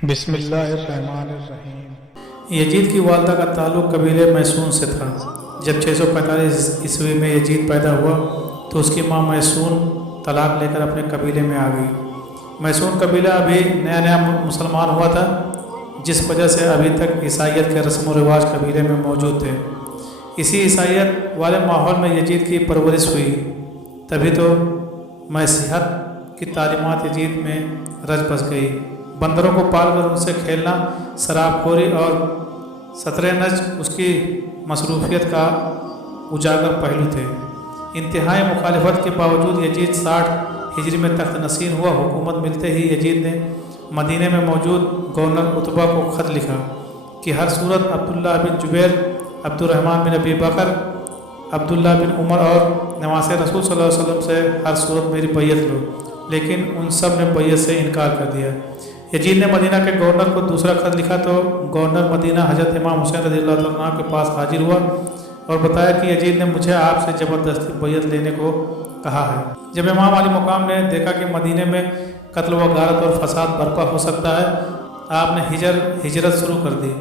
بسم اللہ الرحمن الرحیم۔ یزید کی والدہ کا تعلق قبیلے میسون سے تھا۔ جب 645 عیسوی میں یزید پیدا ہوا تو اس کی ماں میسون طلاق لے کر اپنے قبیلے میں آ گئی۔ میسون قبیلہ ابھی نیا نیا مسلمان ہوا تھا، جس وجہ سے ابھی تک عیسائیت کے رسم و رواج قبیلے میں موجود تھے۔ اسی عیسائیت والے ماحول میں یزید کی پرورش ہوئی، تبھی تو مسیحیت کی تعلیمات یزید میں رچ بس گئی۔ بندروں کو پال کر ان سے کھیلنا، شراب خوری اور شطرنج اس کی مصروفیت کا اجاگر پہلو تھے۔ انتہائی مخالفت کے باوجود یزید 60 ہجری میں تخت نشین ہوا۔ حکومت ملتے ہی یزید نے مدینہ میں موجود گورنر عتبہ کو خط لکھا کہ ہر صورت عبداللہ بن جبیر، عبد الرحمن بن ابی بکر، عبداللہ بن عمر اور نواسے رسول صلی اللہ علیہ وسلم سے ہر صورت میری بیعت لو، لیکن ان سب نے بیعت سے انکار کر دیا۔ یزید نے مدینہ کے گورنر کو دوسرا خط لکھا تو گورنر مدینہ حضرت امام حسین رضی اللہ تعالیٰ عنہ کے پاس حاضر ہوا اور بتایا کہ یزید نے مجھے آپ سے زبردستی بیعت لینے کو کہا ہے۔ جب امام علی مقام نے دیکھا کہ مدینہ میں قتل و غارت اور فساد برپا ہو سکتا ہے، آپ نے ہجرت شروع کر دی۔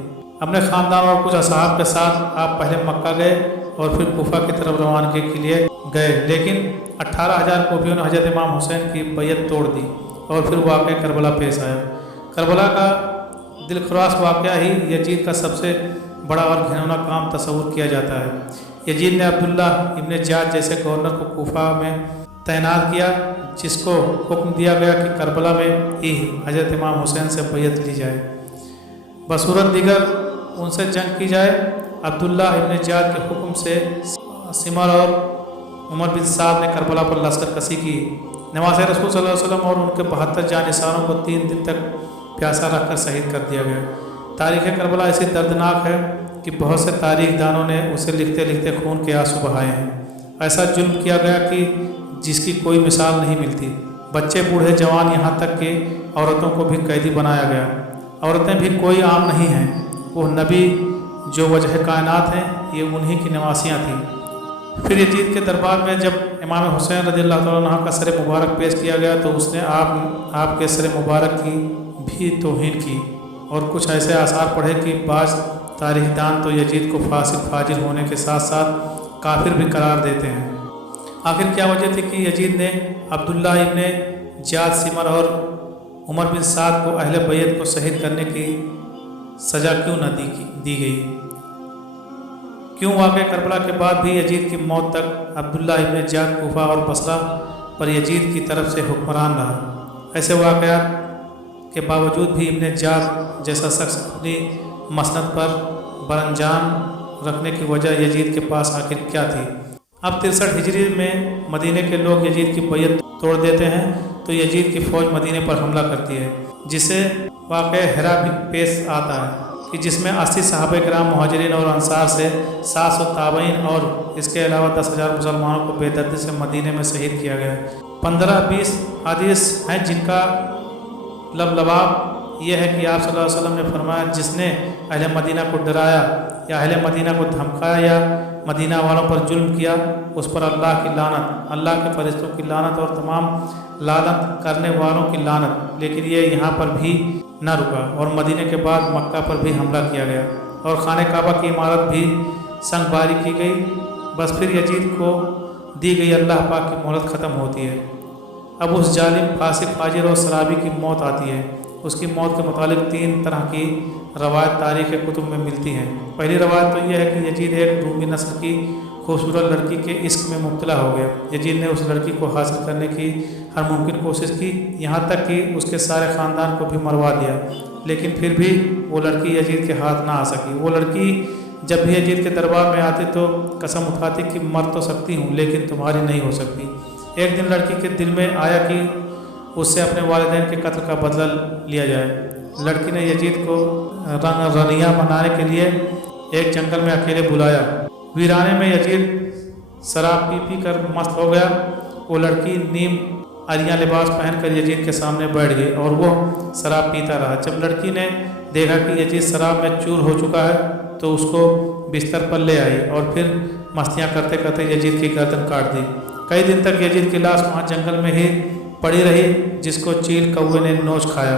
اپنے خاندان اور کچھ اصحاب کے ساتھ آپ پہلے مکہ گئے اور پھر کوفہ کی طرف روانگی کے لیے گئے، لیکن 18,000 کوفیوں نے حضرت امام حسین کی بیعت توڑ دی اور پھر واقعہ کربلا پیش آیا۔ کربلا کا دلخراش واقعہ ہی یزید کا سب سے بڑا اور گھناؤنا کام تصور کیا جاتا ہے۔ یزید نے عبداللہ ابن زیاد جیسے گورنر کو کوفہ میں تعینات کیا، جس کو حکم دیا گیا کہ کربلا میں ہی حضرت امام حسین سے بیعت لی جائے، بصورت دیگر ان سے جنگ کی جائے۔ عبداللہ ابن زیاد کے حکم سے سمر اور عمر بن سعد نے کربلا پر لشکر کشی کی۔ نواز رسول صلی اللہ علیہ وسلم اور ان کے 72 جانثاروں کو 3 دن تک پیاسا رکھ کر شہید کر دیا گیا۔ تاریخ کربلا ایسی دردناک ہے کہ بہت سے تاریخ دانوں نے اسے لکھتے لکھتے خون کے آنسو بہائے ہیں۔ ایسا ظلم کیا گیا کہ جس کی کوئی مثال نہیں ملتی۔ بچے، بوڑھے، جوان، یہاں تک کہ عورتوں کو بھی قیدی بنایا گیا۔ عورتیں بھی کوئی عام نہیں ہیں، وہ نبی جو وجہ کائنات ہیں، یہ انہی کی نواسیاں تھیں۔ پھر یزید کے دربار میں جب امام حسین رضی اللہ تعالیٰ عنہ کا سر مبارک پیش کیا گیا تو اس نے آپ کے سر مبارک کی بھی توہین کی اور کچھ ایسے آثار پڑھے کہ بعض تاریخ دان تو یزید کو فاسق فاجر ہونے کے ساتھ ساتھ کافر بھی قرار دیتے ہیں۔ آخر کیا وجہ تھی کہ یزید نے عبداللہ ابن زیاد، سمر اور عمر بن سعد کو اہل بیت کو شہید کرنے کی سزا کیوں نہ دی گئی؟ کیوں واقع کربلا کے بعد بھی یزید کی موت تک عبداللہ ابن زیاد کوفہ اور بصرہ پر یزید کی طرف سے حکمران رہا؟ ایسے واقعات کے باوجود بھی ابن زیاد جیسا شخص اپنی مسند پر برانجام رکھنے کی وجہ یزید کے پاس آخر کیا تھی؟ اب 63 ہجری میں مدینہ کے لوگ یزید کی بیعت توڑ دیتے ہیں تو یزید کی فوج مدینہ پر حملہ کرتی ہے، جسے واقع ہرا بھی پیش آتا ہے کہ جس میں 80 صحابہ کرام مہاجرین اور انصار سے 700 تابعین اور اس کے علاوہ 10,000 مسلمانوں کو بے دردی سے مدینہ میں شہید کیا گیا۔ 15-20 حدیث ہیں جن کا لباب یہ ہے کہ آپ صلی اللہ علیہ وسلم نے فرمایا، جس نے اہل مدینہ کو ڈرایا یا اہل مدینہ کو دھمکایا یا مدینہ والوں پر ظلم کیا، اس پر اللہ کی لعنت، اللہ کے فرشتوں کی لعنت اور تمام لعنت کرنے والوں کی لعنت۔ لیکن یہ یہاں پر بھی نہ رکا اور مدینہ کے بعد مکہ پر بھی حملہ کیا گیا اور خانہ کعبہ کی عمارت بھی سنگ باری کی گئی۔ بس پھر یزید کو دی گئی اللہ پاک کی مہلت ختم ہوتی ہے۔ اب اس ظالم، فاسق، فاجر اور شرابی کی موت آتی ہے۔ اس کی موت کے متعلق 3 طرح کی روایت تاریخ کے کتب میں ملتی ہیں۔ پہلی روایت تو یہ ہے کہ یزید ایک رومی نسل کی خوبصورت لڑکی کے عشق میں مبتلا ہو گیا۔ یزید نے اس لڑکی کو حاصل کرنے کی ہر ممکن کوشش کی، یہاں تک کہ اس کے سارے خاندان کو بھی مروا دیا، لیکن پھر بھی وہ لڑکی یزید کے ہاتھ نہ آ سکی۔ وہ لڑکی جب بھی یزید کے دربار میں آتی تو قسم اٹھاتی کہ مر تو سکتی ہوں لیکن تمہاری نہیں ہو سکتی۔ ایک دن لڑکی کے دل میں آیا کہ اس سے اپنے والدین کے قتل کا بدلہ لیا جائے۔ لڑکی نے یزید کو رنیا بنانے کے لیے ایک جنگل میں اکیلے بلایا۔ ویرانے میں یزید شراب پی کر مست ہو گیا۔ وہ لڑکی نیم عریاں لباس پہن کر یزید کے سامنے بیٹھ گئی اور وہ شراب پیتا رہا۔ جب لڑکی نے دیکھا کہ یزید شراب میں چور ہو چکا ہے تو اس کو بستر پر لے آئی اور پھر مستیاں کرتے کرتے یزید کی گردن کاٹ دی۔ کئی دن تک یزید کی لاش وہاں جنگل میں ہی پڑی رہی، جس کو چیل کوے نے نوچ کھایا۔